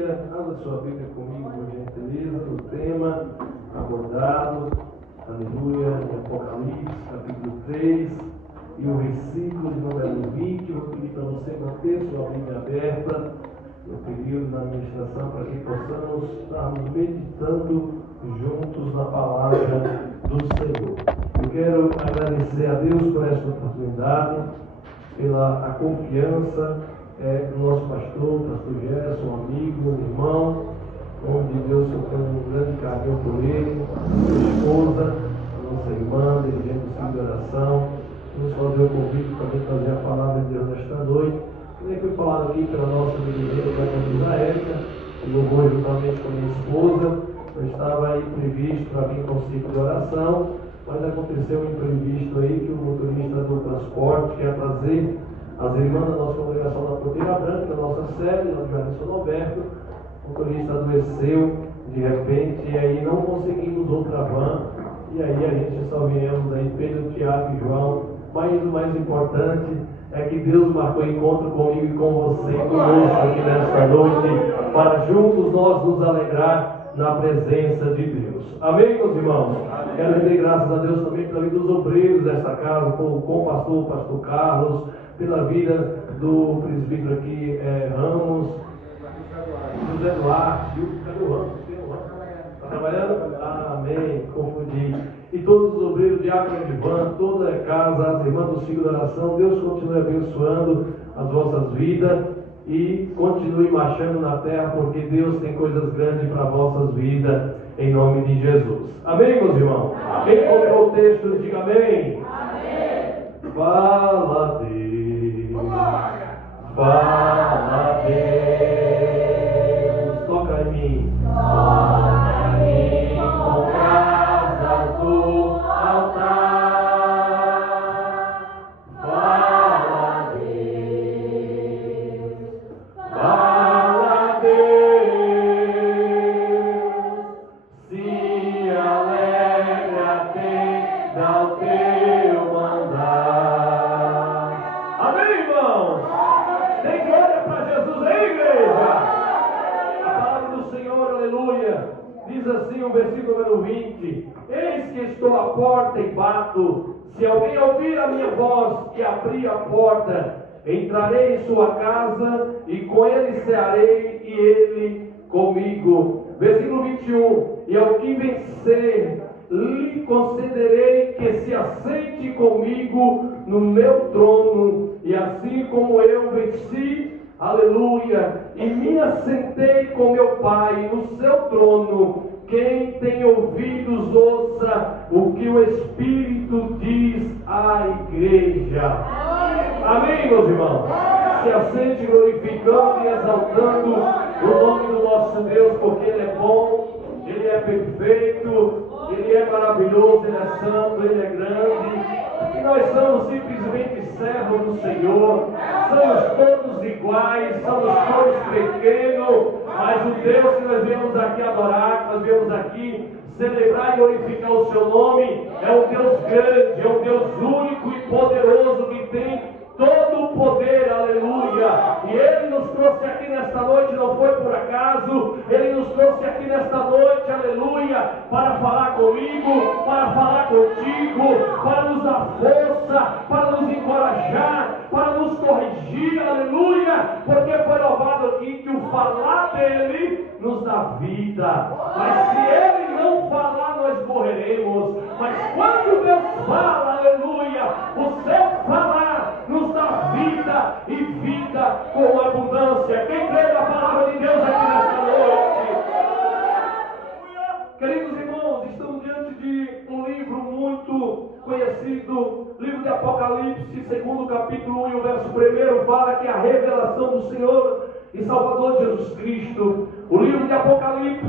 Aleluia. Abra sua Bíblia comigo, por gentileza, no tema abordado, aleluia, em Apocalipse, capítulo 3, e o versículo de número 20. Eu vou pedir para você manter sua Bíblia aberta no período da administração, para que possamos estarmos meditando juntos na palavra do Senhor. Eu quero agradecer a Deus por esta oportunidade, pela a confiança do nosso pastor Gerson, um amigo, um irmão, onde Deus tem um grande carinho por ele, sua esposa, a nossa irmã, dirigente do Círculo de Oração. Vamos fazer o convite também trazer a palavra de Deus nesta noite. Também foi falado aqui pela nossa dirigente da Camisa Érica, que eu vou juntamente com a minha esposa. Eu estava aí previsto para vir com o Círculo de Oração, mas aconteceu um imprevisto aí que o motorista do transporte quer trazer as irmãs da nossa congregação da Porteira Branca, da nossa sede, lá do Jardim São Alberto. O motorista adoeceu de repente, e aí não conseguimos outra van, e aí a gente só viemos aí Pedro, Tiago e João. Mas o mais importante é que Deus marcou encontro comigo e com você, conosco aqui nesta noite, para juntos nós nos alegrar na presença de Deus. Amém, meus irmãos? Quero render graças a Deus também pela vida dos obreiros desta casa, com o pastor Carlos, pela vida do presbítero aqui, Ramos, José Duarte, cadê o Ramos? Está trabalhando? Amém, confundi. E todos os obreiros, diácono de Ivan, toda a casa, as irmãs do Círculo de Oração, Deus continue abençoando as vossas vidas e continue marchando na terra, porque Deus tem coisas grandes para vossas vidas, em nome de Jesus. Amém, meus irmãos? Amém. Quem encontrou o texto, diga amém. Amém. Fala Deus, fala Deus, toca em mim. Com brasas do altar, fala Deus, se alegra até o teu mandar. Amém, irmãos? Tem glória para Jesus aí, igreja? A palavra do Senhor, aleluia. Diz assim o versículo número 20: Eis que estou à porta e bato. Se alguém ouvir a minha voz e abrir a porta, entrarei em sua casa e com ele cearei e ele comigo. Versículo 21: E ao que vencer, lhe concederei que se assente comigo no meu trono, e assim como eu venci, aleluia, e me assentei com meu Pai no seu trono. Quem tem ouvidos, ouça o que o Espírito diz à igreja. Amém, meus irmãos? Se assente glorificando e exaltando o nome do nosso Deus, porque Ele é bom, Ele é perfeito, Ele é maravilhoso, Ele é santo, Ele é grande. E nós somos simplesmente servos do Senhor, somos todos iguais, somos todos pequenos, mas o Deus que nós viemos aqui adorar, que nós viemos aqui celebrar e glorificar o seu nome, é um Deus grande, é um Deus único e poderoso, que tem todo o poder, aleluia. E Ele nos trouxe aqui nesta noite, não foi por acaso. Ele nos trouxe aqui nesta noite, aleluia, para falar comigo, para falar contigo, para nos dar força, para nos encorajar, para nos corrigir, aleluia, porque foi louvado aqui que o falar dele nos dá vida. Mas se Ele não falar, nós morreremos. Mas quando Deus fala, aleluia, o seu falar nos dá vida e vida com abundância. Quem crê na palavra de Deus aqui nesta noite? Queridos irmãos, estamos diante de um livro muito conhecido, livro de Apocalipse, segundo capítulo 1, e o verso 1 fala que a revelação do Senhor e Salvador Jesus Cristo. O livro de Apocalipse,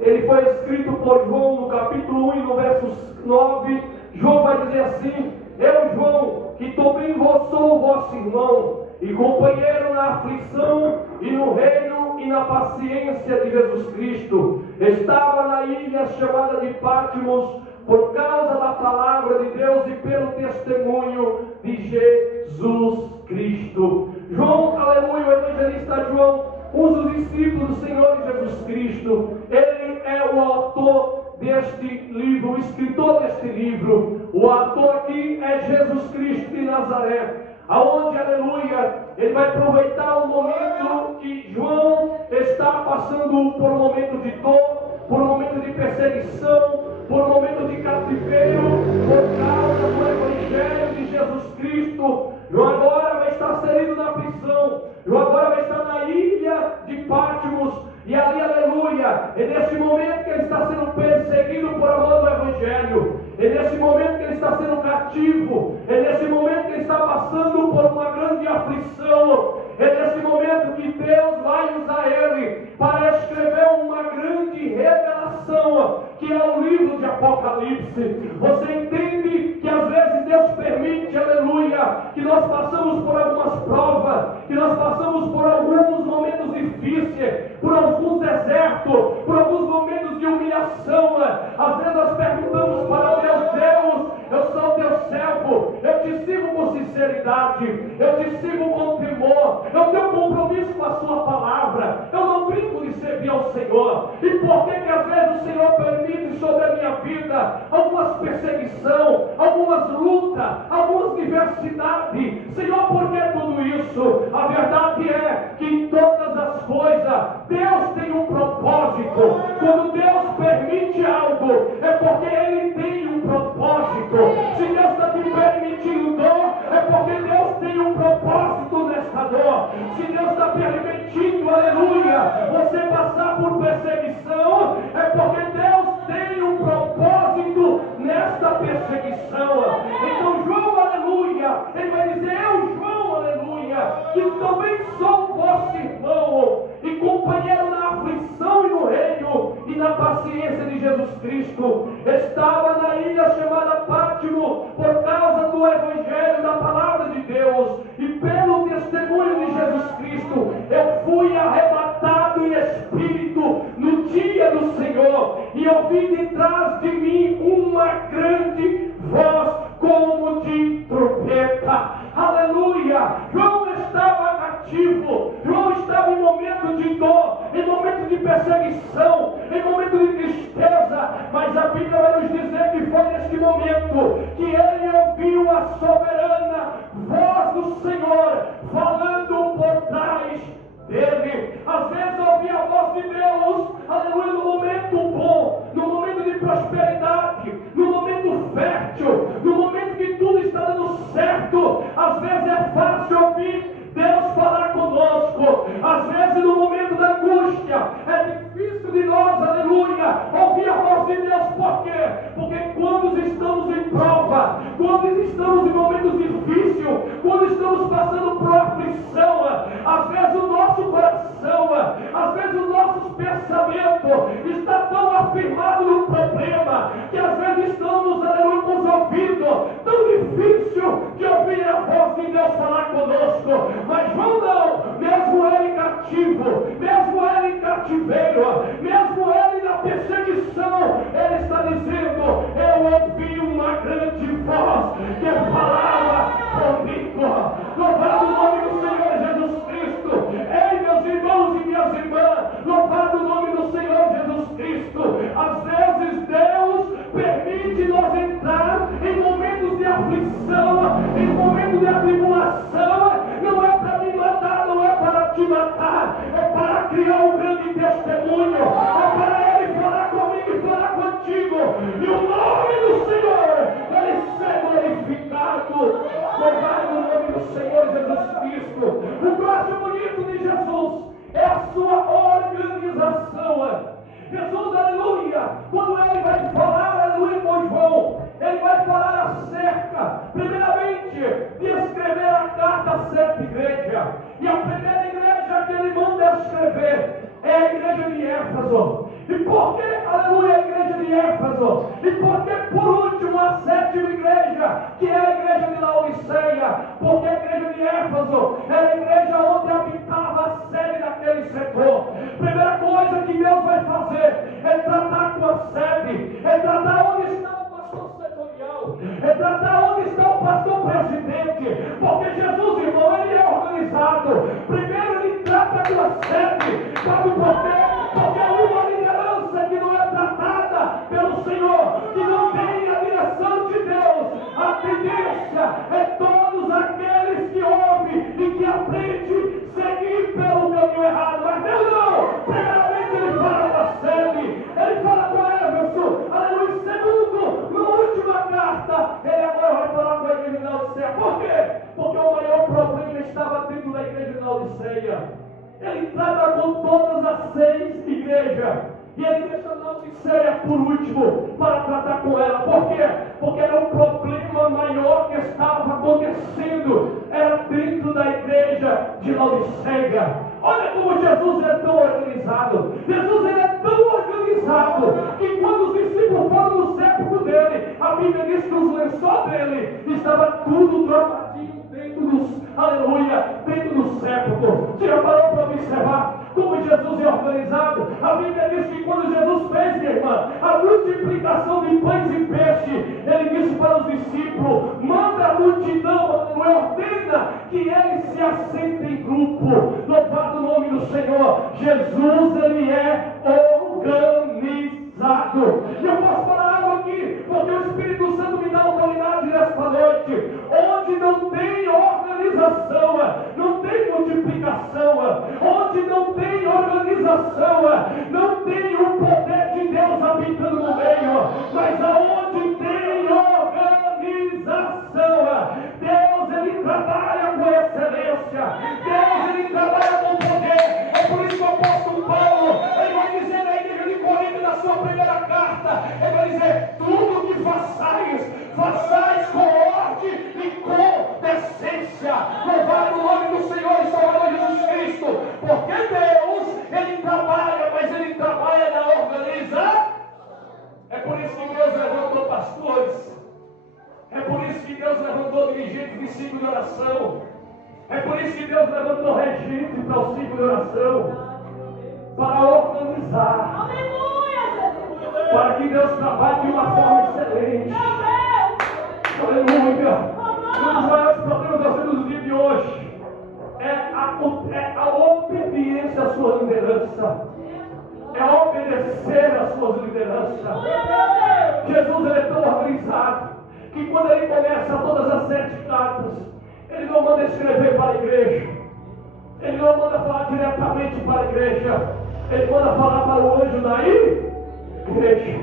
ele foi escrito por João no capítulo 1 e no verso 9. João vai dizer assim: Eu, João, que também sou o vosso irmão e companheiro na aflição e no reino e na paciência de Jesus Cristo, estava na ilha chamada de Patmos por causa da palavra de Deus e pelo testemunho de Jesus Cristo. João, aleluia, o evangelista João um dos discípulos do Senhor Jesus Cristo. Ele é o autor deste livro, o escritor deste livro. O autor aqui é Jesus Cristo de Nazaré, aonde, aleluia, ele vai aproveitar o momento que João está passando por um momento de dor, por um momento de perseguição, por um momento de cativeiro, por causa do Evangelho de Jesus Cristo. João agora vai estar inserido na prisão, João agora vai estar na ilha de Patmos, e ali, aleluia, é nesse momento que ele está sendo perseguido por amor do Evangelho, é nesse momento que ele está sendo cativo, é nesse momento que ele está passando por uma grande aflição, é nesse momento que Deus vai usar ele para escrever uma grande revelação, que é o livro de Apocalipse. Você entende que às vezes Deus permite, aleluia, que nós passamos por algumas provas, que nós passamos por alguns momentos difíceis, por alguns desertos, por alguns momentos de humilhação. Às vezes nós perguntamos para Deus: Deus, eu sou teu servo, eu te sirvo com sinceridade, eu te sirvo com temor, eu tenho compromisso com a sua palavra, eu não brinco de servir ao Senhor. E por que às vezes o Senhor permite sobre a minha vida algumas perseguições, algumas lutas, algumas diversidades? Senhor, por que tudo isso? A verdade é que em todas as coisas Deus tem um propósito. Quando Deus permite algo, é porque Ele tem um propósito. Se Deus está te permitindo dor, é porque Deus tem um propósito nesta dor. Se Deus está permitindo, aleluia, você passar por perseguição, é porque Deus tem um propósito nesta perseguição. Então João, aleluia, ele vai dizer: eu, João, aleluia, que também sou vosso irmão e companheiro na aflição e no reino e na paciência de Jesus Cristo. Estava na ilha chamada Pátimo por causa do Evangelho, da palavra de Deus, e pelo testemunho de Jesus Cristo eu fui arrebatado em espírito no dia do Senhor, e ouvi de trás de mim uma grande voz como de trombeta. Aleluia! João estava cativo, João estava em momento de dor, em momento de perseguição, em momento de tristeza, mas a Bíblia vai nos dizer que foi neste momento que ele ouviu a soberana voz do Senhor falando por trás dele. Às vezes ouvir a voz de Deus, aleluia, no momento bom, no momento de prosperidade, no momento fértil, no momento que tudo está dando certo. Às vezes é fácil ouvir Deus falar conosco. Às vezes no momento da angústia é difícil de nós, aleluia, ouvir a voz de Deus. Por quê? Porque quando estamos em prova, quando estamos em momentos difíceis, quando estamos passando por aflição, às vezes o nosso coração, às vezes o nosso pensamento está tão afirmado no problema, que às vezes estamos, aleluia, com os ouvidos tão difícil de ouvir a voz de Deus falar conosco. Mas João não, mesmo ele cativo, mesmo ele em cativeiro, mesmo ele na perseguição, ele está dizendo: eu ouvi uma grande voz que falava comigo. Louvado o nome do Senhor Jesus Cristo. Ei, meus irmãos e minhas irmãs, louvado o nome do Senhor Jesus Cristo. Às vezes Deus permite nós entrar em momentos de aflição, em momentos de atribulação. Não é para me matar, não é para te matar, é para criar um grande testemunho, é para Ele falar comigo e falar contigo, e o nome do Senhor vai ser glorificado. Louvado o nome do Senhor Jesus Cristo. O gosto bonito de Jesus é a sua organização. Jesus, aleluia, quando ele vai falar, aleluia, com João, ele vai falar acerca, primeiramente, de escrever a carta às 7 igrejas. E a primeira igreja que ele manda escrever é a igreja de Éfeso. E por que, aleluia, a igreja de Éfeso? E por que, por último, a 7ª igreja, que é a igreja de Laodiceia? Porque a igreja de Éfeso era a igreja onde habitava a sede daquele setor. Primeira coisa que Deus vai fazer é tratar com a sede, é tratar onde está o pastor setorial, é tratar onde está o pastor presidente. Porque Jesus, irmão, ele é organizado. Primeiro ele trata com a sede, Porque uma liderança que não é tratada pelo Senhor, que não tem a direção de Deus, a tendência é todos aqueles que ouvem e que aprendem seguir pelo caminho errado. Mas Deus não! Primeiramente Ele fala com a Sede, Ele fala com a Everson, aleluia. Segundo, na última carta, Ele agora vai falar com a igreja de Laodiceia. Por quê? Porque o maior problema estava dentro da igreja de Laodiceia. Ele trata com todas as 6 igrejas. E ele deixa a Laodiceia por último para tratar com ela. Por quê? Porque era um problema maior que estava acontecendo. Era dentro da igreja de Laodiceia. Olha como Jesus é tão organizado. Jesus ele é tão organizado que quando os discípulos foram no sépulcro dele, a Bíblia diz que os lençóis dele estava tudo tromadinho dentro dos, aleluia, dentro do sépulcro. Você já parou para observar como Jesus é organizado? A Bíblia diz que quando Jesus fez, minha irmã, a multiplicação de pães e peixe, ele disse para os discípulos: manda a multidão, ordena que eles se assentem em grupo. Louvado o nome do Senhor. Jesus, ele é organizado. E eu posso falar algo aqui, porque o Espírito Santo me dá autoridade nesta noite. Onde não tem organização, não tem multiplicação. Onde não tem organização, não tem o poder de Deus habitando no meio. Mas aonde tem organização, Deus ele trabalha com excelência. Deus ele trabalha com poder. É por isso que o apóstolo Paulo, ele vai dizer na igreja de Corinto, na sua primeira carta, ele vai dizer: tudo que façais, façais com ordem e com decência. Louvado o nome do Senhor e Salvador Jesus Cristo. Porque Deus, ele trabalha, mas ele trabalha na organização. É por isso que Deus levantou pastores. É por isso que Deus levantou dirigentes de ciclo de oração. É por isso que Deus levantou regente para o ciclo de oração. Para organizar. Para que Deus trabalhe de uma forma excelente. Aleluia. Um dos maiores problemas da vida dos dias de hoje é a obediência à sua liderança. É obedecer às suas lideranças. Jesus ele é tão organizado que quando ele começa todas as 7 cartas, ele não manda escrever para a igreja. Ele não manda falar diretamente para a igreja. Ele manda falar para o anjo da igreja.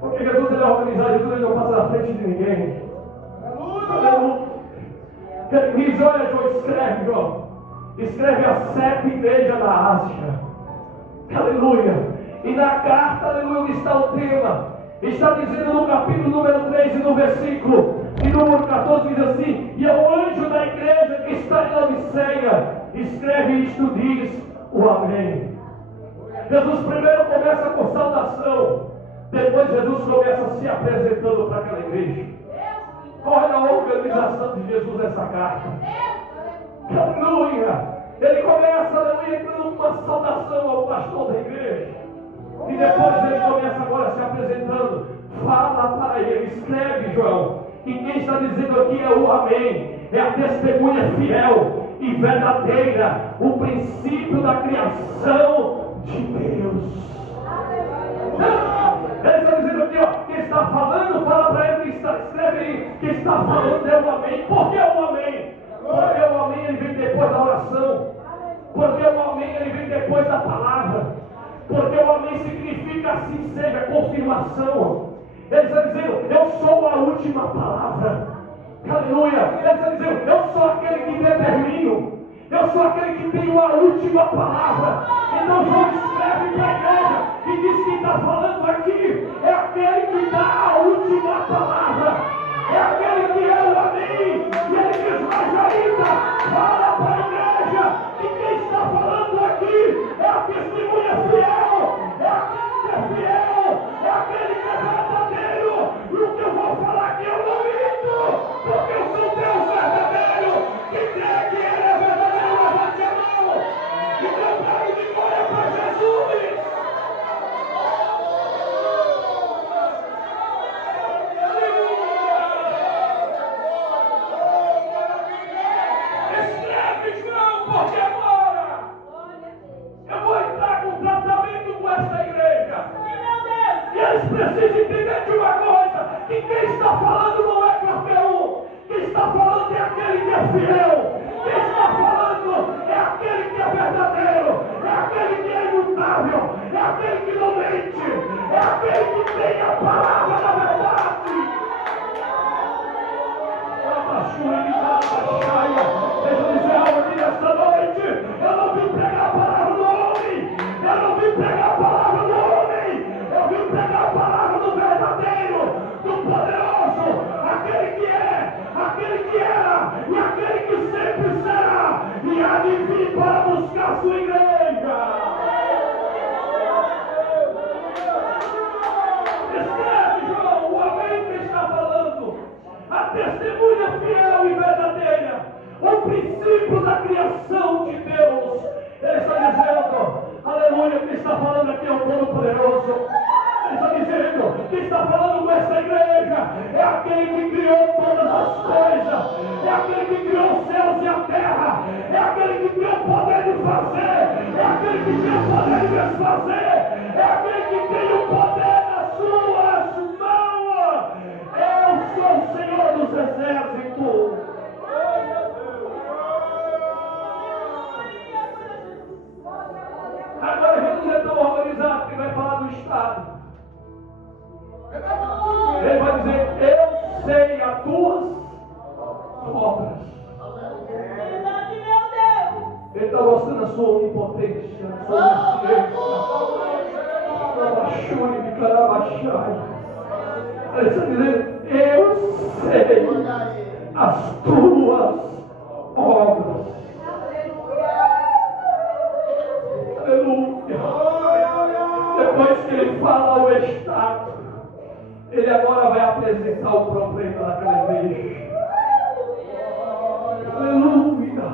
Porque Jesus ele é organizado, Jesus ele não passa na frente de ninguém. Aleluia. Ele diz: olha, João, escreve, João. Escreve as 7 igrejas da Ásia. Aleluia. E na carta, aleluia, onde está o tema? Está dizendo no capítulo número 3 e no versículo de número 14, diz assim: e ao anjo da igreja que está em Laodiceia, escreve isto, diz o Amém. Jesus primeiro começa com saudação, depois Jesus começa se apresentando para aquela igreja. Olha a organização de Jesus nessa carta. Aleluia. Ele começa, aleluia, dando uma saudação ao pastor da igreja. E depois ele começa agora se apresentando. Fala para ele, escreve, João. E quem está dizendo aqui é o Amém. É a testemunha fiel e verdadeira. O princípio da criação de Deus. Ele está dizendo aqui, ó, quem está falando, fala para ele, escreve aí. Quem está falando é o Amém. Por que o Amém? Porque o Amém ele vem depois da oração. Porque o Amém ele vem depois da palavra. Porque o Amém significa assim seja, confirmação. Ele está dizendo: eu sou a última palavra. Aleluia. Ele está dizendo: eu sou aquele que determino. Eu sou aquele que tem a última palavra. Então João escreve para a igreja e diz que está falando aqui é aquele que dá a última palavra. É aquele que é o Amém. E ele diz mais ainda: fala para a igreja que quem está falando aqui é a testemunha fiel. É aquele que é fiel. É aquele que é verdadeiro. E o que eu vou falar aqui eu não minto. Porque eu sou Deus verdadeiro. Que crê que ele é verdadeiro, levante a mão. E cantando de glória para Jesus. confiável, é aquele que não mente, é aquele que tem a palavra da verdade. Deixa eu dizer algo aqui nesta noite. Eu não vim pregar a palavra do homem, eu não vim pregar a palavra do homem, eu vim pregar a palavra do verdadeiro, do poderoso, aquele que é, aquele que era e aquele que sempre será, e há de vir para buscar sua igreja. Escreve, João, o amém que está falando, a testemunha fiel e verdadeira, o princípio da criação de Deus. Ele está dizendo, aleluia, quem está falando aqui é o Todo-Poderoso. Ele está dizendo, quem está falando com esta igreja é aquele que criou todas as coisas, é aquele que criou os céus e a terra, é aquele que tem o poder de fazer, é aquele que tem o poder de desfazer, é aquele que tem o poder nas suas mãos. Eu sou o Senhor dos exércitos. Agora Jesus é tão organizado que vai falar do Estado. Ele vai dizer, eu sei as tuas obras. Ele está mostrando a sua onipotência, a sua onisciência. Ele está dizendo, eu sei as tuas obras. Aleluia. Depois que ele fala ao Estado, ele agora vai apresentar o problema daquela igreja. Aleluia.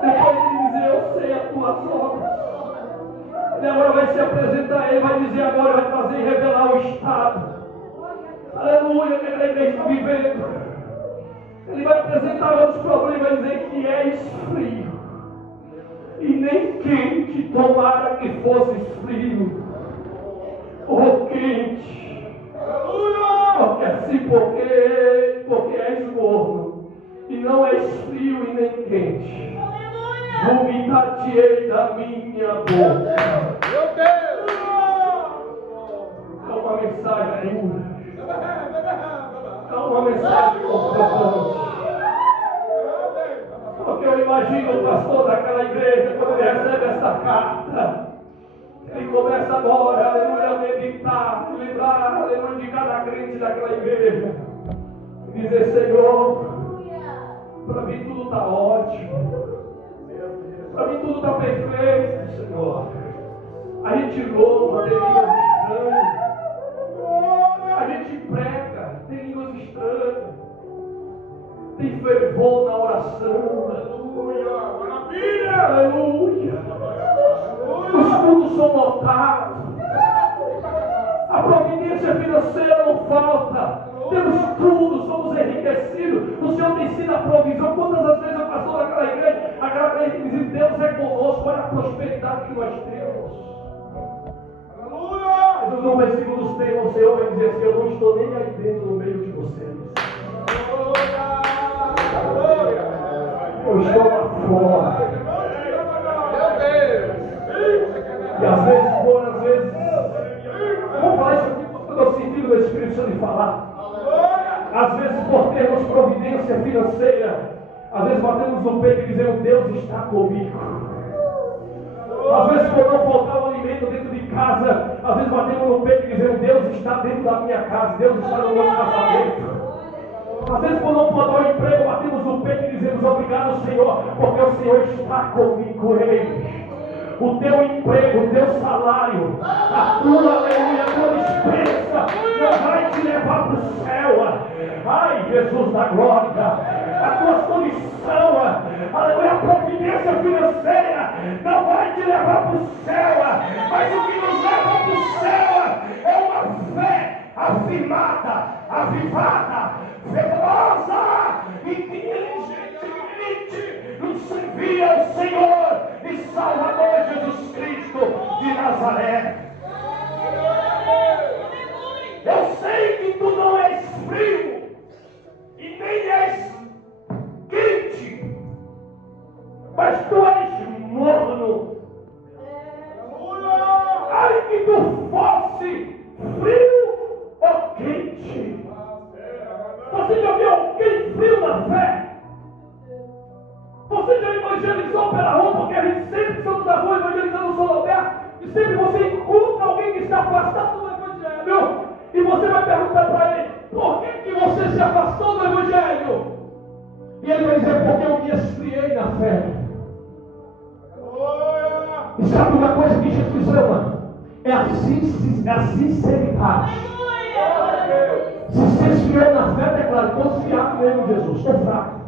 Depois de dizer, eu sei as tuas obras, ele agora vai se apresentar, ele vai dizer agora, vai trazer e revelar o Estado. Aleluia, que a igreja está vivendo. Ele vai apresentar os problemas, vai dizer que és frio. E nem quente, tomara que fosse frio ou quente. Porque assim, porque és morno e não és frio e nem quente. Vomitar-te-ei da minha boca. Meu Deus! É uma mensagem dura. É uma mensagem confrontante. Porque eu imagino o pastor daquela igreja, quando ele recebe essa carta, ele começa agora, aleluia, a meditar, lembrar, aleluia, de cada crente daquela igreja, e dizer, Senhor, para mim tudo está ótimo, para mim tudo está perfeito, Senhor. A gente louva, tem línguas estranhas, a gente prega, tem línguas estranhas, tem fervor na oração, aleluia, maravilha, aleluia. Os cultos são lotados, a providência financeira não falta, temos tudo, somos enriquecidos. O Senhor tem sido a provisão. Quantas as vezes eu passou naquela igreja, aquela igreja diz, Deus é conosco, olha a prosperidade que nós temos. Aleluia! Mas no versículo dos 3, o Senhor vai dizer assim, eu não estou nem aí dentro no meio de vocês. Eu estou lá fora. E às vezes, vamos falar isso aqui porque eu estou sentindo o Espírito Santo de falar. Às vezes, por termos providência financeira, às vezes batemos no peito e dizemos, Deus está comigo. Às vezes, por não faltar o alimento dentro de casa, às vezes batemos no peito e dizemos, Deus está dentro da minha casa, Deus está no meu casamento. Às vezes, por não faltar o emprego, batemos no peito e dizemos, obrigado, Senhor, porque o Senhor está comigo, Rei. O teu emprego, o teu salário, a tua, aleluia, a tua dispensa não vai te levar para o céu. Ai, Jesus da glória, a tua condição, aleluia, a providência financeira não vai te levar para o céu, mas o que nos leva para o céu é uma fé afirmada, avivada, fervorosa e diligente no servir ao Senhor e Salvador Jesus Cristo de Nazaré. Eu sei que tu não és frio e nem és quente, mas tu és morno sempre você encontra alguém que está afastado do Evangelho, e você vai perguntar para ele: por que você se afastou do Evangelho? E ele vai dizer: porque eu me esfriei na fé. E sabe uma coisa que Jesus ama? É a sinceridade. Se você esfriou na fé, declara: estou esfriado mesmo, Jesus, estou fraco.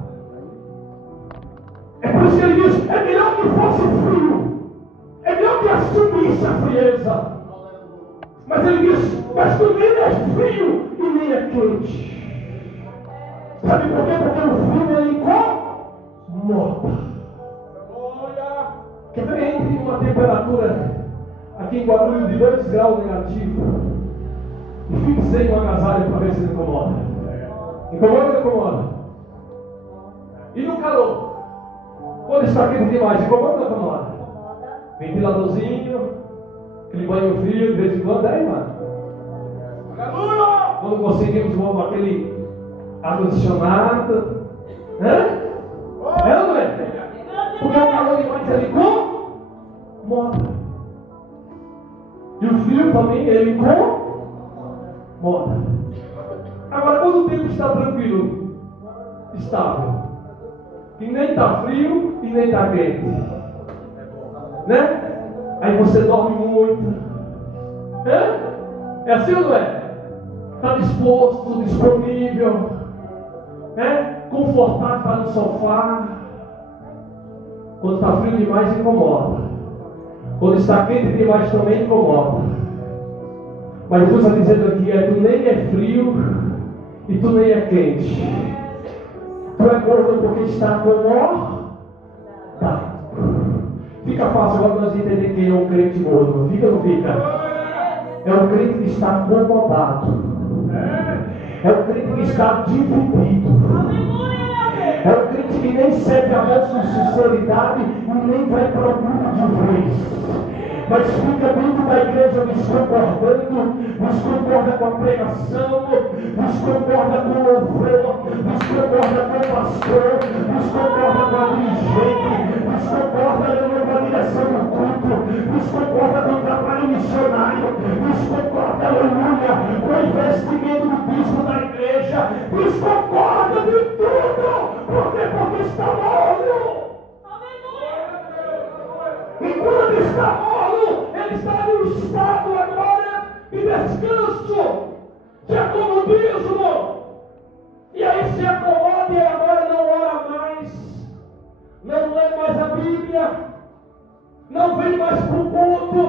É por isso que ele diz: é melhor que fosse frio, é melhor que assumisse a frieza. Mas ele diz: mas tu nem é frio e nem é quente. Sabe por quê? Porque o frio ele incomoda. Quer ver, entre uma temperatura aqui em Guarulhos de 2 graus negativo e fique sem um agasalho para ver se ele incomoda. Incomoda ou não incomoda? E no calor? Quando está quente demais, incomoda ou não incomoda? Ventiladorzinho, aquele banho frio de vez em quando, aí, mano. Quando conseguimos aquele ar-condicionado, né? É ou não é? Porque o calor demais ele incomoda. E o frio também ele incomoda. Agora, quando o tempo está tranquilo, estável, e nem está frio e nem está quente, né? Aí você dorme muito. É assim ou não é? Está disposto, disponível, confortável para no sofá. Quando está frio demais, incomoda. Quando está quente demais, também incomoda. Mas Jesus está dizendo aqui: tu nem é frio e tu nem é quente. Tu é gordo porque está acomodado. Fica fácil agora nós entender quem é um crente gordo. Fica ou não fica? É um crente que está acomodado. É um crente que está dividido. É um crente que nem serve a Deus com sinceridade e nem vai para o mundo de vez. Mas fica dentro da igreja desconcordando, desconcorda com a pregação, desconcorda com o louvor, desconcorda com o pastor, desconcorda com a dirigente, desconcorda com a direção do culto, desconcorda com o trabalho missionário, desconcorda, aleluia, com o investimento do bispo da igreja, desconcorda de tudo. Por quê? Porque está morno. E quando está morno, ele está no estado agora de descanso, de acomodismo. E aí se acomoda e agora não ora mais, não lê mais a Bíblia, não vem mais para o culto.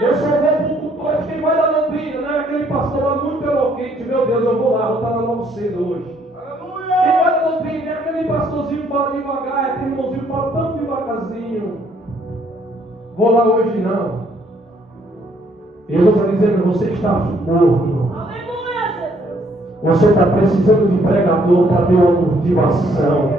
Eu só vou para o culto hoje quem vai na Londrina, né? Aquele pastor lá muito eloquente. Meu Deus, eu vou lá, vou estar na Nova Cedo hoje. Quem vai na Londrina é aquele pastorzinho que fala devagar, é aquele irmãozinho que fala tão devagarzinho. Vou lá hoje não. Eu estou dizendo: você está morno. Você está precisando de pregador para ter uma motivação.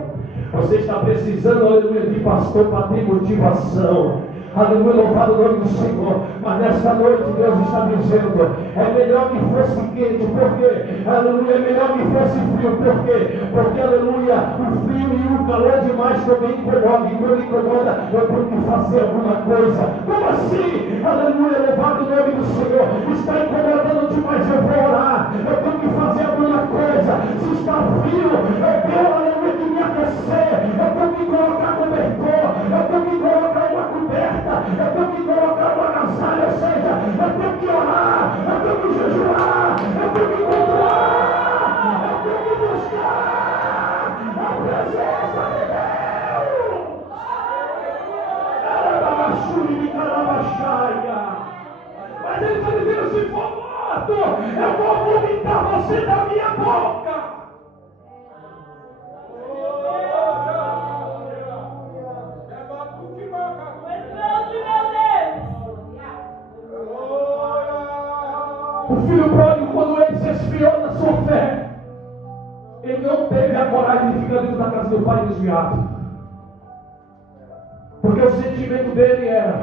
Você está precisando, aleluia, de pastor para ter motivação. Aleluia, louvado o nome do Senhor. Mas nesta noite Deus está dizendo: é melhor que fosse quente. Por quê? Aleluia, é melhor que fosse frio. Por quê? Porque, aleluia, o frio e o calor demais também incomoda. E quando incomoda, eu tenho que fazer alguma coisa. Como assim? Aleluia, louvado o nome do Senhor. Está incomodando demais, eu vou orar. Eu tenho que fazer alguma coisa. Se está frio, eu tenho, aleluia, que me aquecer. Eu tenho que colocar cobertor. Eu tenho que colocar uma coberta. Eu tenho que colocar uma agasalho, ou seja, eu tenho que orar, eu tenho que jejuar, eu tenho que cultuar, eu tenho que buscar a presença de Deus. Mas ele está dizendo: se for morto, eu vou vomitar você da minha boca. O filho pródigo, quando ele se esfriou na sua fé, ele não teve a coragem de ficar dentro da casa do pai desviado. Porque o sentimento dele era: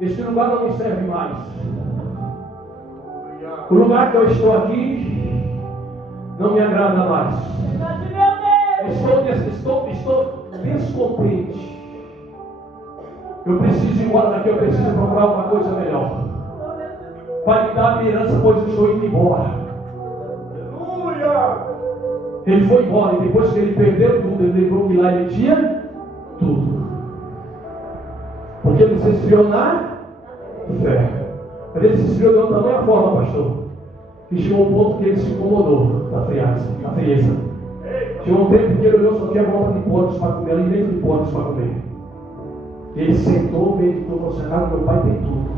este lugar não me serve mais. O lugar que eu estou aqui não me agrada mais. Estou descontente. Eu preciso ir embora daqui, eu preciso procurar uma coisa melhor. Pai, me dá a minha herança, pois eu estou indo embora. Aleluia! Ele foi embora e depois que ele perdeu tudo, ele lembrou que lá ele tinha tudo. Porque ele se esfriou na fé. Mas ele se esfriou de uma tamanha forma, pastor, que chegou um ponto que ele se incomodou da frieza. Chegou um tempo que ele olhou, só tinha volta de porcos para comer, alimento de porcos para comer. Ele sentou, meditou, falou assim: cara, meu pai tem tudo.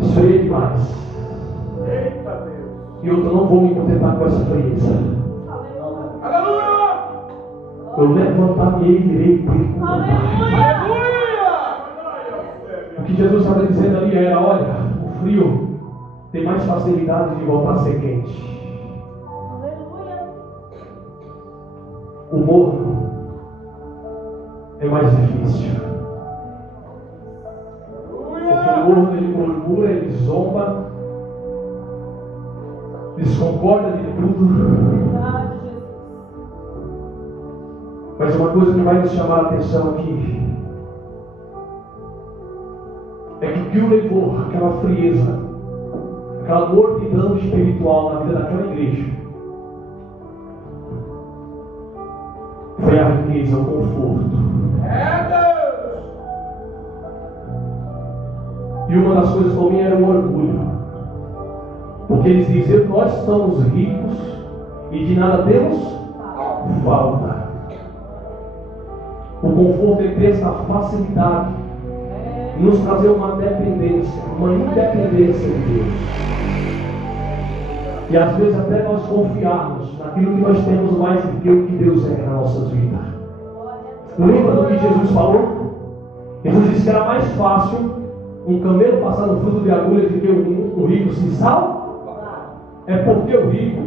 Esfriei demais. Eita Deus. E eu não vou me contentar com essa frieza. Aleluia! Eu levantar-me e irei ter com aleluia! O que Jesus estava dizendo ali era: olha, o frio tem mais facilidade de voltar a ser quente. Aleluia! O morno é mais difícil. Porque o morno, ele murmura, ele zomba, desconcorda de tudo. Mas uma coisa que vai nos chamar a atenção aqui é que o que o levou àquela frieza, aquela mordidão espiritual na vida daquela igreja, foi a riqueza, o conforto. E uma das coisas também era o orgulho. Porque eles diziam: nós estamos ricos e de nada temos falta. O conforto é ter essa facilidade de nos trazer uma dependência, uma independência de Deus. E às vezes até nós confiarmos naquilo que nós temos mais do que o que Deus é nas nossas vidas. Lembra do que Jesus falou? Jesus disse que era mais fácil um camelo passar no fruto de agulha do que um rico sem sal? É porque o rico,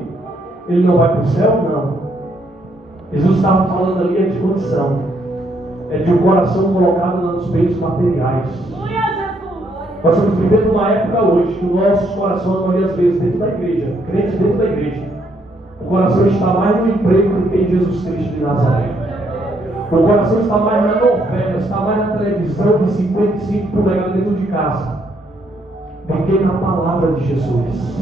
ele não vai para o céu? Não. Jesus estava falando ali de condição. É de um coração colocado nos bens materiais. Nós estamos vivendo uma época hoje que o nosso coração, a maioria das vezes, dentro da igreja, crentes dentro da igreja, o coração está mais no emprego do que em Jesus Cristo de Nazaré. O coração está mais na novela, está mais na televisão de 55 polegadas dentro de casa do que na palavra de Jesus.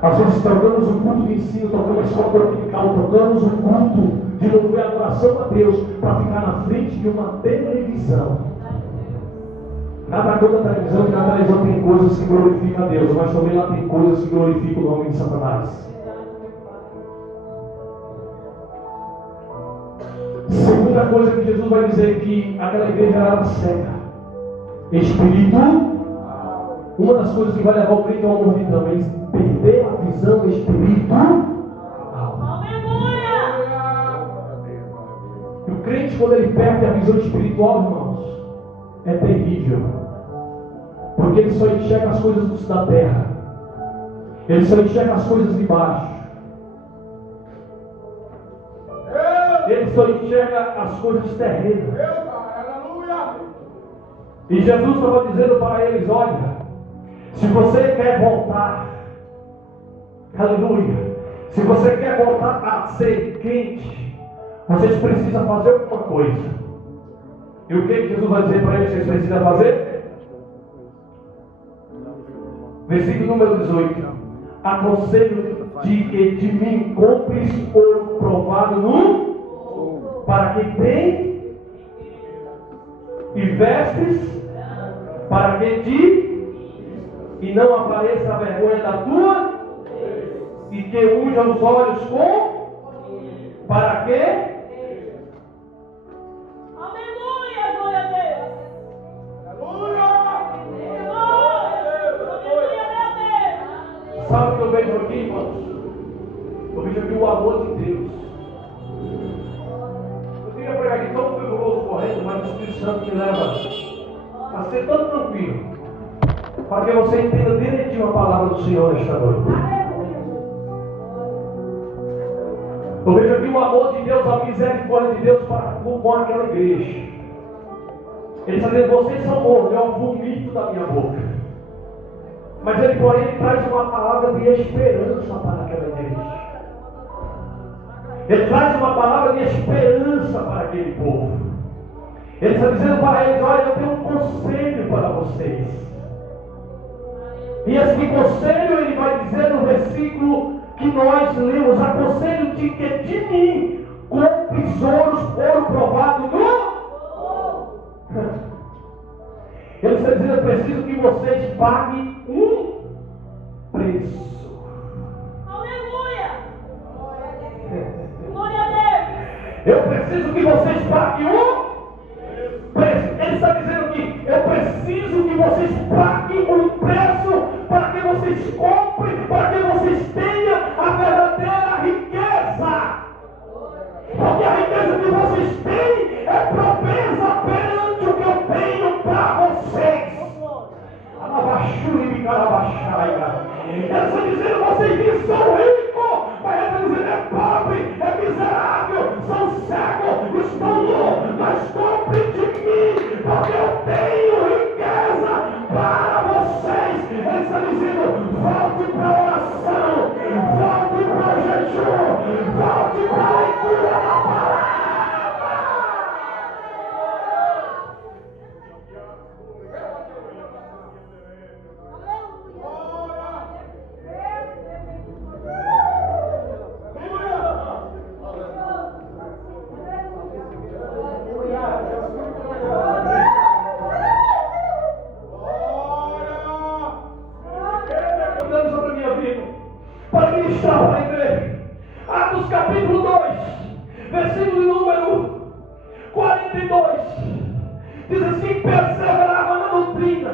Às vezes trocamos o culto de ensino, trocamos a escola dominical, trocamos o culto de louvor e adoração a Deus para ficar na frente de uma televisão. Nada contra a televisão, que na televisão tem coisas que glorificam a Deus, mas também lá tem coisas que glorificam o nome de Satanás. Segunda coisa que Jesus vai dizer, que aquela igreja era cega. Espírito, uma das coisas que vai levar o crente a uma mordidão é perder a visão espiritual. E o crente, quando ele perde a visão espiritual, irmãos, é terrível. Porque ele só enxerga as coisas da terra. Ele só enxerga as coisas de baixo. Ele só enxerga as coisas terrenas. E Jesus estava dizendo para eles: olha, se você quer voltar, aleluia, se você quer voltar a ser quente, vocês precisam fazer alguma coisa. E o que Jesus vai dizer para eles que vocês precisam fazer? Versículo número 18: aconselho de que de mim compres ouro provado no para que tem, e vestes para que e não apareça a vergonha da tua, e que unja os olhos com, para que? Aleluia, glória a Deus. Aleluia! Aleluia, meu Deus. Sabe o que eu vejo aqui, irmãos? Eu vejo aqui o amor de Deus. Eu queria pregar aqui tão fervoroso correndo, mas o Espírito Santo me leva a ser tão tranquilo, para que você entenda direitinho a palavra do Senhor nesta noite. Eu vejo aqui o amor de Deus, a misericórdia de Deus com aquela igreja. Ele está dizendo: vocês são mortos, é o vomito da minha boca. Mas ele, porém, ele traz uma palavra de esperança para aquela igreja. Ele traz uma palavra de esperança para aquele povo. Ele está dizendo para eles: olha, eu tenho um conselho para vocês. E esse conselho ele vai dizer no versículo que nós lemos: aconselho de que de mim com tesouros ouro provado no. Ele está dizendo: eu preciso que vocês paguem um preço. Aleluia! Glória a Deus! Eu preciso que vocês paguem um preço. Ele está dizendo que eu preciso que vocês paguem um preço para que vocês comprem, para que vocês tenham a verdadeira riqueza. Porque a riqueza que vocês têm é propesa perante o que eu tenho para vocês. Ele está dizendo: vocês que são ricos, mas ele está dizendo: é pobre, é miserável, são cegos, estão nus, mas comprem de mim, porque eu tenho riqueza para vocês. Ele está dizendo: volte para a oração, volte para o jejum, volte para a leitura da palavra. Sobre a minha vida, para ministrar para a igreja. Atos capítulo 2, versículo número 42, diz assim: perseverava na doutrina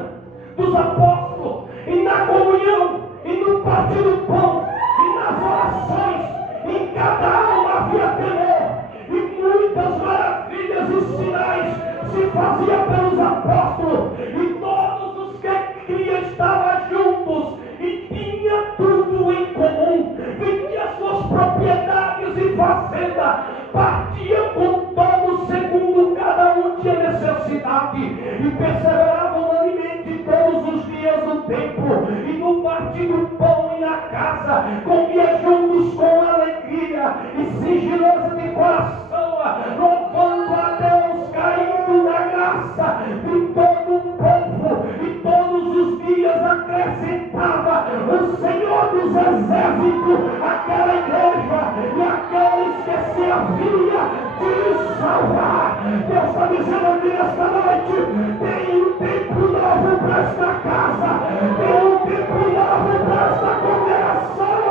dos apóstolos, e na comunhão, e no partir do pão, e nas orações, em cada alma havia temor, e muitas maravilhas e sinais se faziam pelos apóstolos, e todos os que criam estavam juntos, e tinha tudo em comum, vendia suas propriedades e fazendas, partiam com todos segundo cada um tinha necessidade, e perseveravam unanimemente todos os dias no templo, e no partir do pão e na casa, comia juntos com alegria e sigilosa de coração, louvando a Deus, caindo na graça de todo o povo, e todos os dias acrescentava o Senhor dos exércitos àquela igreja e aqueles que se havia de salvar. Deus está dizendo aqui nesta noite: tem um tempo novo para esta casa, tem um tempo novo para esta congregação,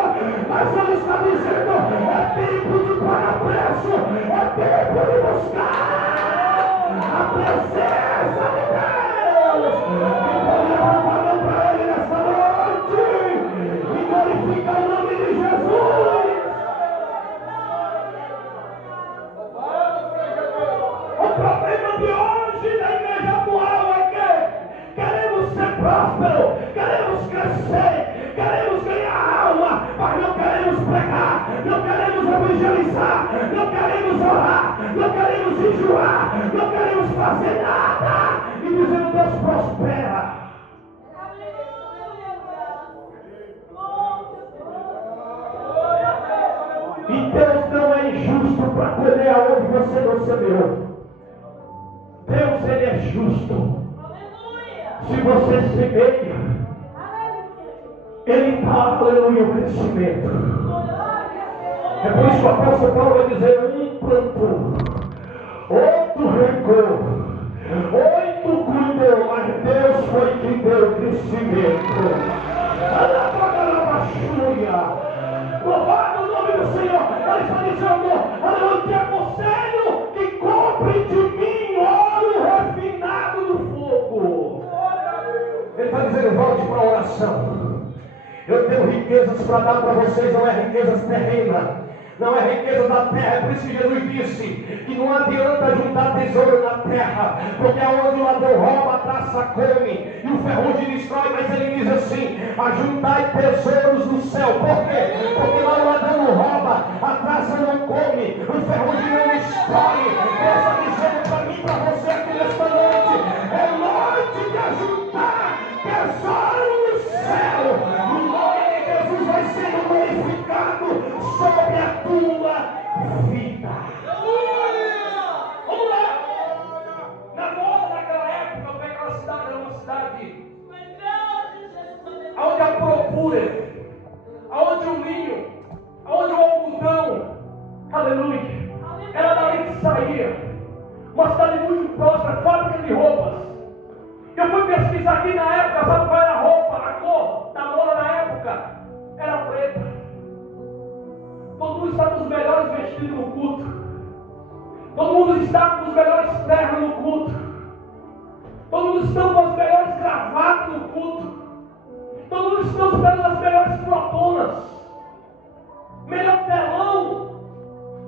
mas Ele está dizendo: é tempo de pagar preço, é tempo de buscar a presença de Deus. E poder trabalhar para Ele nesta noite e glorificar o nome de Jesus. O problema de hoje da igreja atual é que queremos ser prósperos, queremos crescer, queremos ganhar alma, mas não queremos pregar, não queremos evangelizar, não queremos orar, não queremos jejuar, não queremos fazer nada. E dizendo: Deus prospera. E Deus não é injusto para colher aonde você não semeou. Deus, Ele é justo. Se você semeia, Ele dá, aleluia, o crescimento. É por isso que o apóstolo Paulo vai dizer: um plantou, outro regou, outro cuidou, mas Deus foi que deu o crescimento. Louvado o nome do Senhor. Ele está dizendo: aleluia, te aconselho que compre de mim ouro refinado no fogo. Ele está dizendo: volte para a oração. Eu tenho riquezas para dar para vocês, não é riquezas terrenas, não é riqueza da terra. É por isso que Jesus disse que não adianta juntar tesouro na terra, porque aonde o ladrão rouba, a traça come e o ferrugem destrói. Mas Ele diz assim: ajuntai tesouros no céu. Por quê? Porque lá o ladrão não rouba, a traça não come, o ferrugem não destrói. Deus está dizendo para mim, para você aqui nesta noite: é noite de ajuntar tesouro no céu. O nome de Jesus vai sendo glorificado sobre a tua vida. Vamos lá. púrpura, aonde o linho, aonde o algodão, aleluia, era dali que saía. Uma cidade muito próspera, fábrica de roupas. Eu fui pesquisar aqui na época, sabe qual era a roupa, a cor da moda na época? Era preta. Todo mundo está com os melhores vestidos no culto. Todo mundo está com os melhores ternos no culto. Todo mundo está com as melhores gravatas no culto. Todo mundo está usando as melhores protonas. Melhor telão.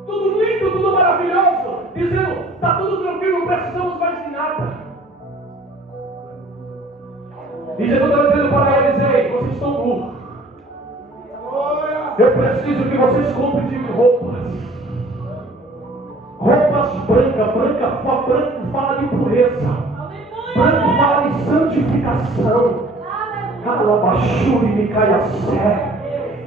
Tudo lindo, tudo maravilhoso. Dizendo, está tudo tranquilo, não precisamos mais de nada. E Jesus está dizendo para eles, ei, vocês estão nus. Eu preciso que vocês comprem de mim roupas. Roupas brancas. Branco fala de pureza. Branco fala de santificação. Calabachuri me cai a sé.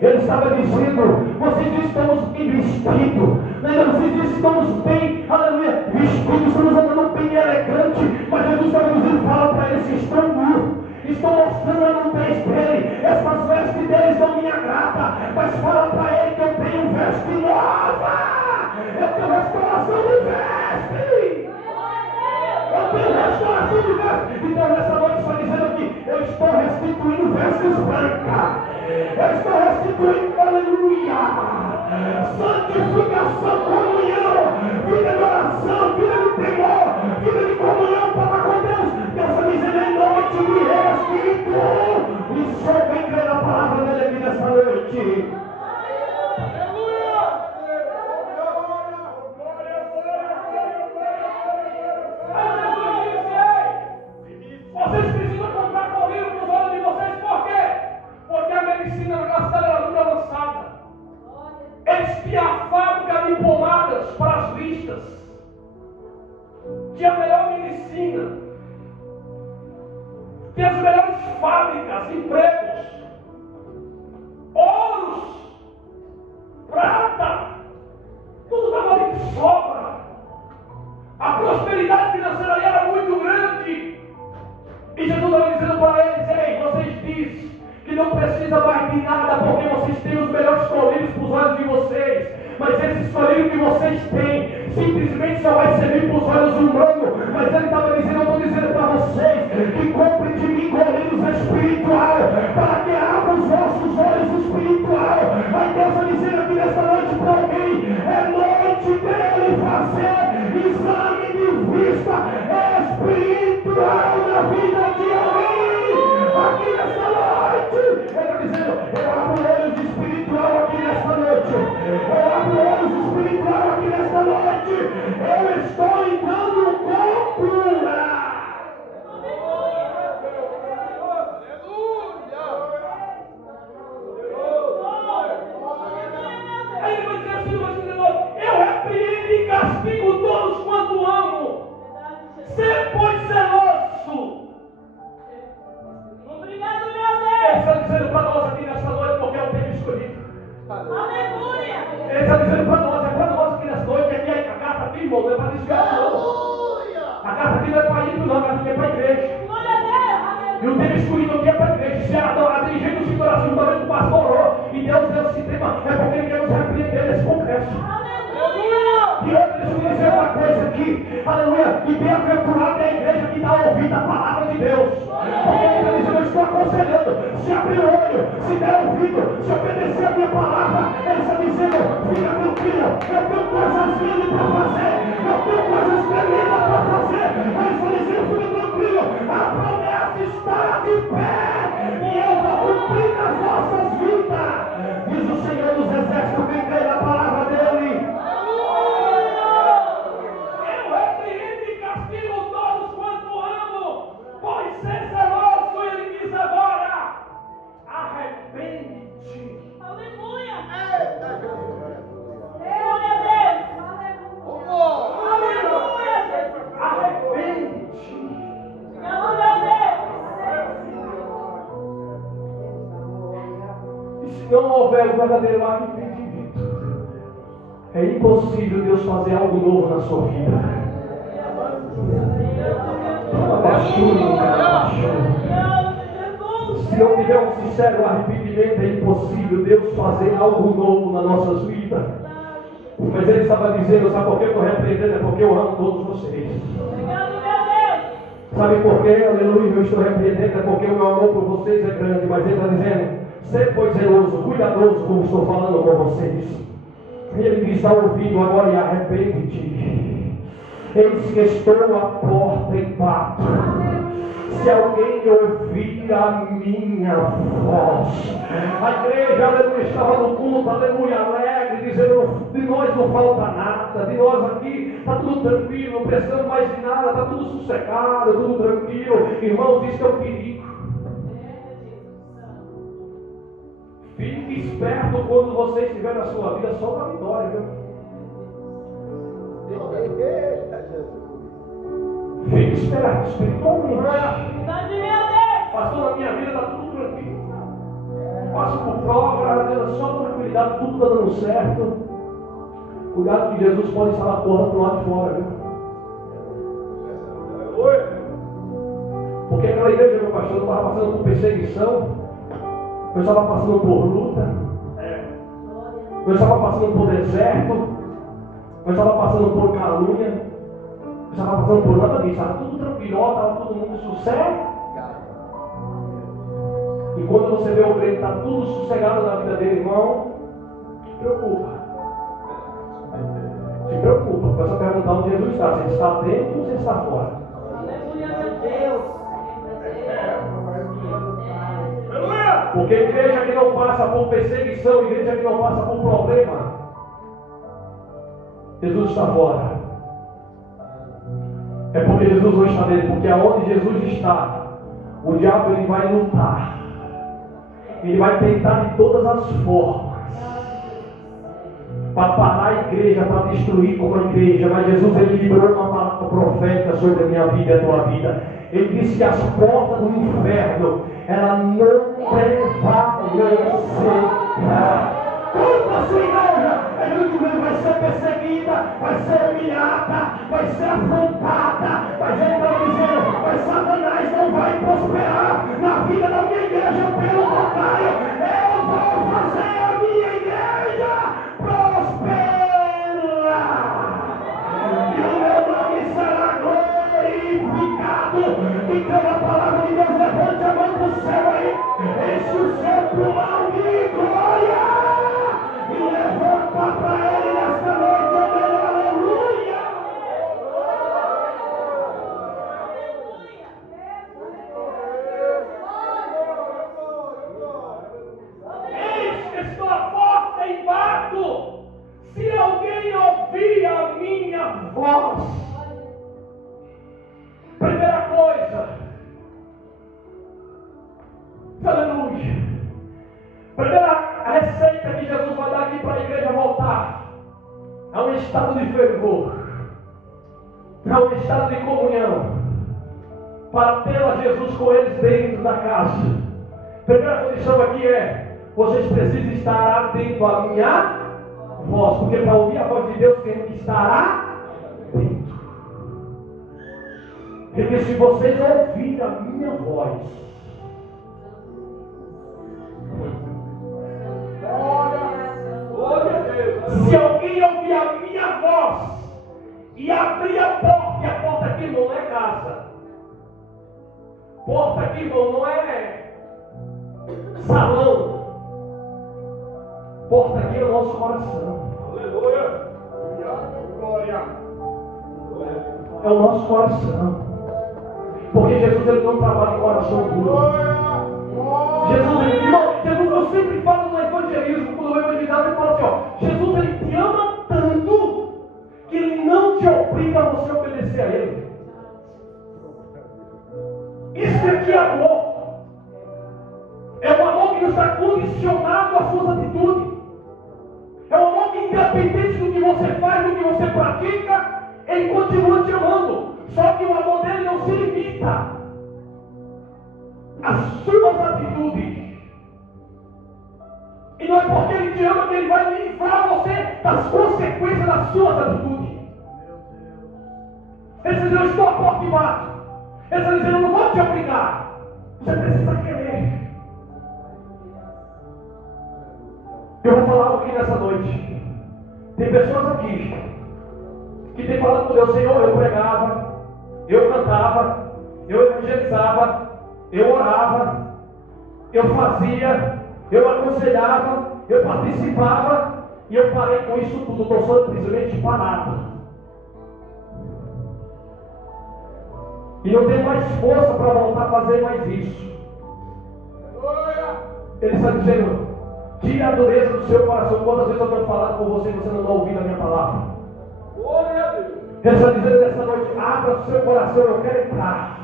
Ele estava dizendo, vocês estão bem vestidos, vocês estão bem, aleluia, vestidos, estamos andando bem elegante, mas Jesus estava dizendo, fala para eles que estão nus, estão mostrando a nudez dele, essas vestes deles não me agradam, mas fala para ele que eu tenho veste nova, eu tenho restauração de veste, eu tenho restauração de veste. Então nessa noite está dizendo aqui, eu estou restituindo vestes brancas. Eu estou restituindo, aleluia, santificação, comunhão, vida de oração, vida de temor, vida de comunhão para com Deus. Deus está dizendo em noite de Espírito. E só quem crê na palavra dele aqui nessa noite. Vocês precisam comprar colírio para os olhos de vocês, por quê? Porque a medicina na cidade era muito avançada. Eles tinham a fábrica de pomadas para as vistas. Tinha a melhor medicina. Tinha as melhores fábricas, empregos. Ouros. Prata. Tudo estava ali de sobra. A prosperidade financeira ali era muito grande. E Jesus estava dizendo para eles, ei, vocês dizem que não precisa mais de nada, porque vocês têm os melhores colírios para os olhos de vocês. Mas esse colírio que vocês têm, simplesmente só vai servir para os olhos humanos. Mas ele estava dizendo, eu estou dizendo para vocês, que comprem de mim colírios espiritual, para que abram os vossos olhos espiritual. Aí Deus está dizendo aqui nesta noite para alguém, é noite dele fazer exame de vista espiritual na vida de alguém. Aqui nesta noite, ele está dizendo, eu abro olhos espiritual aqui nesta noite. Eu abro olhos espiritual aqui nesta noite. Eu estou entrando com cura. Aí ele vai dizer assim, eu repreendo e castigo todos quanto amo. Ser, pois, zeloso. Obrigado, meu Deus. Ele está dizendo para nós aqui nesta noite, porque é o tempo escolhido. Aleluia. Ele está dizendo para nós, é para nós aqui nesta noite, aqui a carta aqui, irmão, não é para desviar não. A carta aqui não é para ir, não, a carta aqui é para a igreja. Glória a Deus. E o tempo escolhido aqui é para a igreja. Se a dirigente do coração juntamente com o pastor orou, e Deus deu esse tema, é porque ele quer nos repreender nesse congresso. Aleluia. E outra, deixa eu dizer uma coisa aqui, aleluia, e bem-aventurada é a igreja que está ouvindo a palavra de Deus. Porque ele está dizendo, eu estou aconselhando, se abrir o olho, se der ouvido, se obedecer a minha palavra, ele está dizendo, fica tranquilo, eu tenho coisas grandes para fazer, eu tenho coisas tremendas para fazer. Ele está dizendo, fica tranquilo, a promessa está de pé, e eu vou cumprir nas vossas vidas. Diz o Senhor dos Exércitos, quem crê na palavra dele. Eu repreendo e castigo todos quanto amo, pois ser zeloso, ele diz agora, arrepende-te. Aleluia. Glória a Deus. Aleluia. Arrepende-te. Glória a Deus. E se não houver o verdadeiro arrependimento, é impossível Deus fazer algo novo na sua vida. Se não tiver um sincero arrependimento, é impossível Deus fazer algo novo nas nossas vidas. Mas Ele estava dizendo, sabe por que eu estou repreendendo? É porque eu amo todos vocês. Obrigado, meu Deus. Sabe por quê? Aleluia, eu estou repreendendo, é porque o meu amor por vocês é grande. Mas Ele está dizendo, ser pois zeloso, cuidadoso, como estou falando com vocês. Ele que está ouvindo agora e arrepende-te. Eis que estou à porta e bato. Se alguém ouvir a minha voz. A igreja, aleluia, estava no culto, aleluia, alegre, dizendo, de nós não falta nada, de nós aqui está tudo tranquilo, não precisamos mais de nada, está tudo sossegado, tudo tranquilo. Irmãos, isso é um perigo. Fique esperto quando você estiver na sua vida só na vitória, viu? Fique esperto espiritualmente. Pastor, na minha vida está tudo tranquilo. Passo por prova, só tranquilidade, tudo está dando certo. Cuidado que Jesus pode estar na porta do lado de fora, viu? Porque aquela igreja, meu pastor, não estava passando por perseguição. Eu estava passando por luta. Eu estava passando por deserto. Eu estava passando por calúnia. Eu estava passando por nada disso. Estava tudo tranquilo. Estava todo mundo sossegado. E quando você vê o crente está tudo sossegado na vida dele, irmão, se preocupa. Se preocupa. Começa a perguntar onde Jesus está. Se ele está dentro ou se ele está fora. Aleluia, meu Deus. Porque igreja que não passa por perseguição, igreja que não passa por problema, Jesus está fora. É porque Jesus não está dentro. Porque aonde Jesus está, o diabo ele vai lutar. Ele vai tentar de todas as formas para parar a igreja, para destruir como a igreja. Mas Jesus ele liberou uma palavra profética sobre a minha vida e a tua vida. Ele disse que as portas do inferno ela não prevalecerá contra a sua igreja. A igreja vai ser perseguida, vai ser humilhada, vai ser afrontada. Mas ele está dizendo, mas Satanás não vai prosperar na vida da minha igreja. Pelo contrário, eu vou fazer a minha igreja prosperar. E o meu nome será glorificado. Então a palavra de Deus, levante a mão do céu aí, enche o seu pulmão de glória e levanta para ele nesta noite, amém, aleluia. Eis que estou à porta e bato. Se alguém ouvir a minha voz. Primeira coisa, aleluia. Primeira receita que Jesus vai dar aqui para a igreja voltar a um estado de fervor, a um estado de comunhão, para ter a Jesus com eles dentro da casa. Primeira condição aqui é: vocês precisam estar atento à minha voz, porque para ouvir a voz de Deus tem que estar atento. Porque se vocês ouvirem a minha voz, se alguém ouvir a minha voz e abrir a porta, e a porta aqui, irmão, não é casa. Porta aqui, irmão, não é salão. Porta aqui é o nosso coração. Aleluia. Glória. É o nosso coração. Porque Jesus ele não trabalha em coração duro. Jesus, eu sempre falo no evangelismo, quando eu evangelizar, ele fala assim, ó, Jesus ele te ama tanto que ele não te obriga a você obedecer a ele. Isso aqui é amor. É um amor que não está condicionado às suas atitudes. É um amor que, independente do que você faz, do que você pratica, ele continua te amando. Só que o amor dele não se limita às suas atitudes. E não é porque ele te ama que ele vai livrar você das consequências das suas atitudes. Ele diz, eu estou à porta e bato. Ele está dizendo, eu não vou te obrigar. Você precisa querer. Eu vou falar algo aqui nessa noite. Tem pessoas aqui que tem falado com Deus: Senhor, eu pregava, eu cantava, eu evangelizava, eu orava, eu fazia, eu aconselhava, eu participava, e eu parei com isso tudo, estou simplesmente parado. E não tenho mais força para voltar a fazer mais isso. Ele está dizendo: tira a dureza do seu coração. Quantas vezes eu tenho falado com você e você não está ouvindo a minha palavra? Ele está dizendo nessa noite: abra o seu coração, eu quero entrar.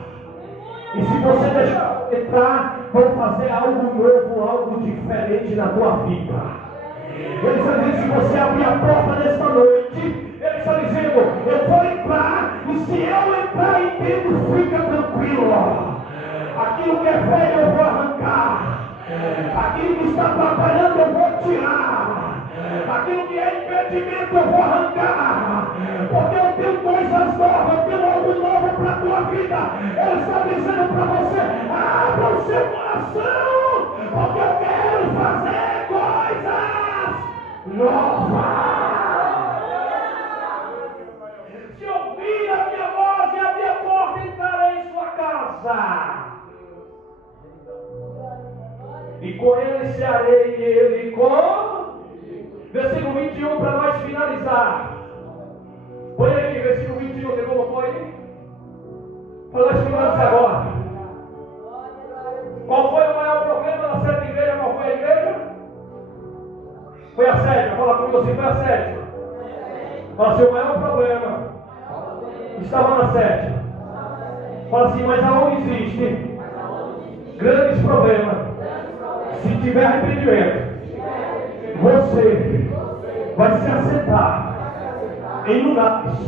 E se você deixar entrar, vou fazer algo novo, algo diferente na tua vida. Ele está dizendo: se você abrir a porta nesta noite, ele está dizendo: eu vou entrar, e se eu entrar e dentro, fica tranquilo. Aquilo que é velho eu vou arrancar. Aquilo que está atrapalhando eu vou tirar. Aquilo que é impedimento eu vou arrancar. Porque eu tenho coisas novas, eu tenho algo novo para a tua vida. Ele está dizendo para você: abra o seu coração, porque eu quero fazer coisas novas. Se ouvir a minha voz e abrir a porta, entrarei em sua casa. E com ele cearei, e ele com... Versículo 21 para nós finalizar. Põe aí, versículo 21, tem como pôr aí? Para nós finalizar agora. Qual foi o maior problema da sétima igreja? Qual foi a igreja? Foi a sétima. Fala comigo assim: foi a sétima. Fala assim: o maior problema estava na sétima. Fala assim: mas aonde existe grandes problemas, se tiver arrependimento, você vai se assentar em lugares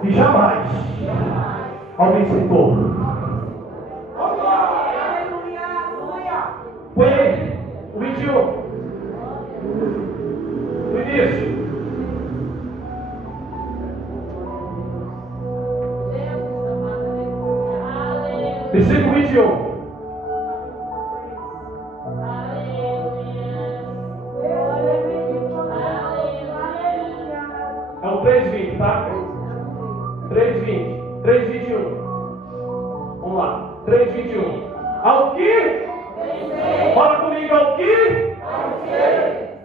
que jamais alguém sentou. Põe aí o 21, no início. Versículo 21. É o 3:20, tá? 3:20. 3:21. Vamos lá. 3:21. Ao que? Fala comigo: ao que?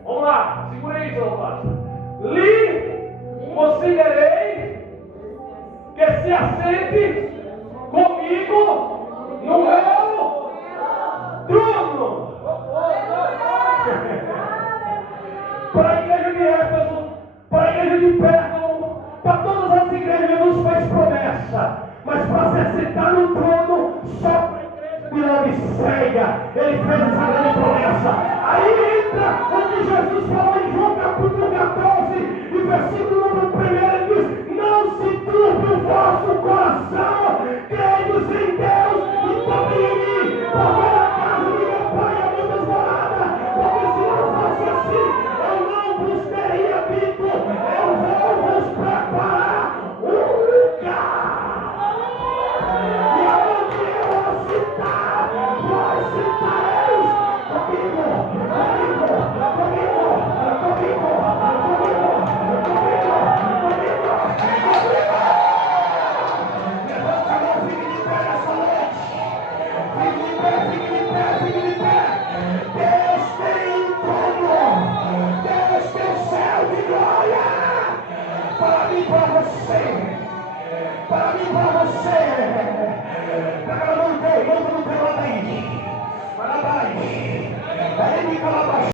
Vamos lá. Segura aí, seu rapaz. Lhe considerei que se assente comigo no meu trono. Para a igreja de Éfeso, para a igreja de Pérgamo, para todas as igrejas, Jesus fez promessa. Mas para se assentar no trono, só para a igreja de Laodiceia, ele fez essa grande promessa. Aí entra onde Jesus falou em João capítulo 14, e versículo número 1, ele diz: não se turbe o vosso coração, crede em Deus e também em mim, porque na casa de meu pai há muitas moradas, porque se não fosse assim, eu não vos teria dito, eu vou vos preparar um lugar. E aonde eu citar, vós citareis comigo, Levanta a mão, fique de pé nessa noite. Fique de pé, fique de pé, fique de pé. Deus tem um trono. Deus tem um céu de glória. Para mim, para você. Para mim, para você. Pega a mão do teu lado aí. Vai lá, vai. Vai me calabar.